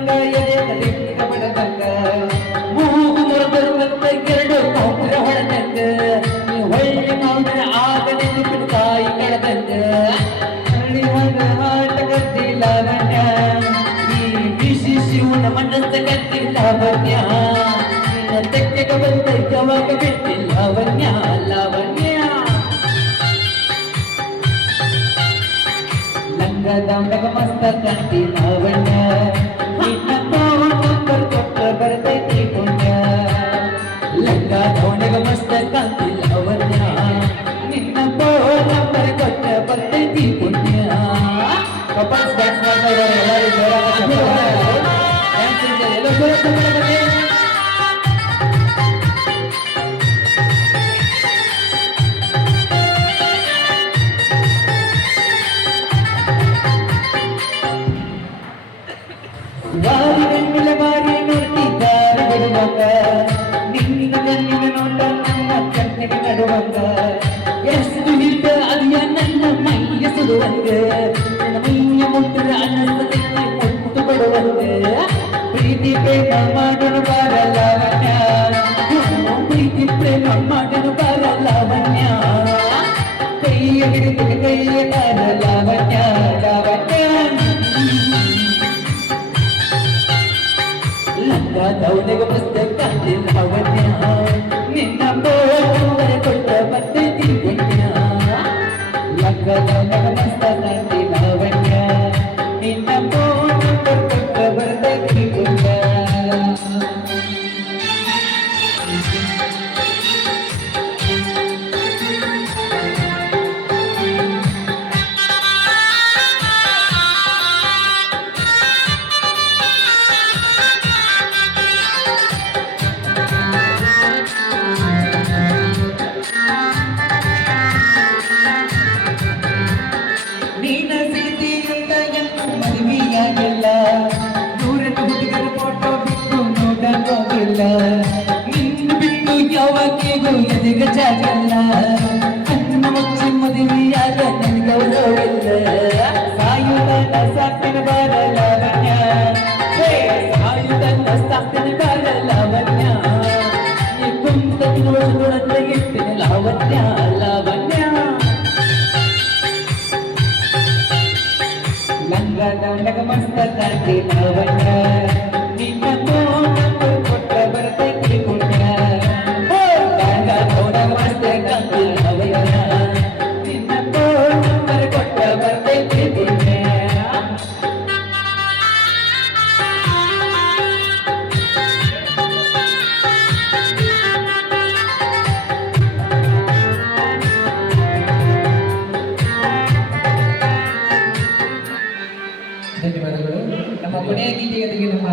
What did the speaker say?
ಬಡದಂಗ ಎದೆ ಬಡದಂಗ ಮೂಗು ಮುರಿದರು ಮತ್ತೆ ಎರಡು ಕೊಂಡ್ರ ಹೊಡೆದಂಗ ನೀವು ಹೊಳ್ಳಿ ನೋಡ್ರೆ ಆಗದೆ ತಾಯಿ ಕಳೆದಂಗ ಹಳ್ಳಿ ಮಗ ಆಟ ಕಟ್ಟಿಲ್ಲ ಬಣ್ಣ ಈ ಬಿಸಿ ಶಿವನ ಮನಸ್ಸ ಕಟ್ಟಿಲ್ಲ ಬನ್ಯ ನಿನ್ನ ತೆಕ್ಕೆಗೆ ಬಂದ ಯಾವಾಗ ಬಿಟ್ಟಿಲ್ಲ ಬನ್ಯ ಲಾವಣ್ಯ ಲಂಗದಂಡಗ ಮಸ್ತ ಕಂಟಿ ಲಾವಣ್ಯ ನಿನ್ನ ಫೋನ್ ನಂಬರ್ ಕೊಟ್ಟ ಬರ್ತೈತಿ ಪುಣ್ಯ ಲಂಗದಂಡಗ ಮಸ್ತ ಕಂಟಿ ಲಾವಣ್ಯ ನಿನ್ನ ಫೋನ್ ನಂಬರ್ ಕೊಟ್ಟ ಬರ್ತೈತಿ ಪುಣ್ಯ ಕಪಲ್ಸ್ ಡ್ಯಾನ್ಸ್ ಮಾಡ್ತಾ ಇದ್ದಾರೆ ಎಲ್ಲರೂ ಜೋರಾಗಿ ಡ್ಯಾನ್ಸ್ ಇದೆ ಎಲ್ಲ ಜೋರಾಗಿ ಬಾರಿ ಗಣ್ಣಿಲ ಬಾರಿ ನೋಡ್ತಿದ್ದಾರೆ ಬಿಡುವಾಗ ನಿನ್ನ ಕಣ್ಣಿನ ನೋಟ ನನ್ನ ಕಣ್ಣಿಗೆ ನಡುವಾಗ ಎಷ್ಟು ಹಿಡಿದ ಅದಿಯ ನನ್ನ ಮೈಯ ಸುಡುವಂಗ ನನ್ನ ಮೈಯ ಮುಟ್ಟದ ಅನ್ನಕ್ಕೆ ಮುಟ್ಟು ಕೊಡುವಂಗ ಪ್ರೀತಿ ಪ್ರೇಮ ಮಾಡಲು ಬಾರಲಾವಣ್ಯ ಪ್ರೀತಿ ಪ್ರೇಮ ಮಾಡಲು ಬಾರಲಾವಣ್ಯ ಕೈಯ ಹಿಡಿದ ಕೈಯ ಬಾರಲಾವಣ್ಯ ಲಾವಣ್ಯ ಲಂಗದವನಿಗೆ ಮಸ್ತ ಕಾಂತಿ ಲಾವಣ್ಯ ನಿನ್ನ ಬೋರ ಕೊಟ್ಟ ಬರ್ತೈತಿ ಪುಣ್ಯ ಲಂಗದವನಿಗೆ ಮಸ್ತ ಕಾಂತಿ ಲಾವಣ್ಯ ನಿನ್ನ ಬೋರ ಕೊಟ್ಟ ಬರ್ತೈತಿ ಪುಣ್ಯ ನೀನ ಸಿಗ್ತೀಯಂತ ಎಂದು ಮದುವೆಯಾಗಿಲ್ಲ ದೂರದ ಹುಡುಗರ ಫೋಟೋ ಬಿಟ್ಟು ನೋಡೋಗಿಲ್ಲ ನಿನ್ನ ಬಿಟ್ಟು ಯಾವಾಗಲೂ ಎದೆಗ ಜಾಗಲ್ಲ ಕಣ್ಣ ಮುಚ್ಚಿ ಮದುವೆಯಾಗ ನನ್ನ ಗೌರವಿಲ್ಲ ಸಾಯುಧನ ಸಾಕಿನ ಬಾರಲಾವಣ್ಯ ಸಾಯುಧನ ಸಾಕಿನ ಬಾರಲಾವಣ್ಯ ನೀ ಕುಂತ ನೋಡುತ್ತ ಇಟ್ಟಿನ ಲಾವಣ್ಯ ಲಾವಣ್ಯ ಲಂಗದವನಿಗೆ ಮಸ್ತ ಕಾಂತಿ ಲಾವಣ್ಯ ನಿನ್ನ ಫೋನ್ ನಂಬರ್ ಕೊಟ್ಟ ಬರ್ತೈತಿ ಪುಣ್ಯ ಲಂಗದವನಿಗೆ ಮಸ್ತ ಕಾಂತಿ ಲಾವಣ್ಯ ನಿನ್ನ ಫೋನ್ ನಂಬರ್ ಕೊಟ್ಟ ಬರ್ತೈತಿ ಪುಣ್ಯ ಧನ್ಯವಾದಗಳು. ನಮ್ಮ ಕೊನೆಯ ಗೀತೆಗೆ ನಮ್ಮ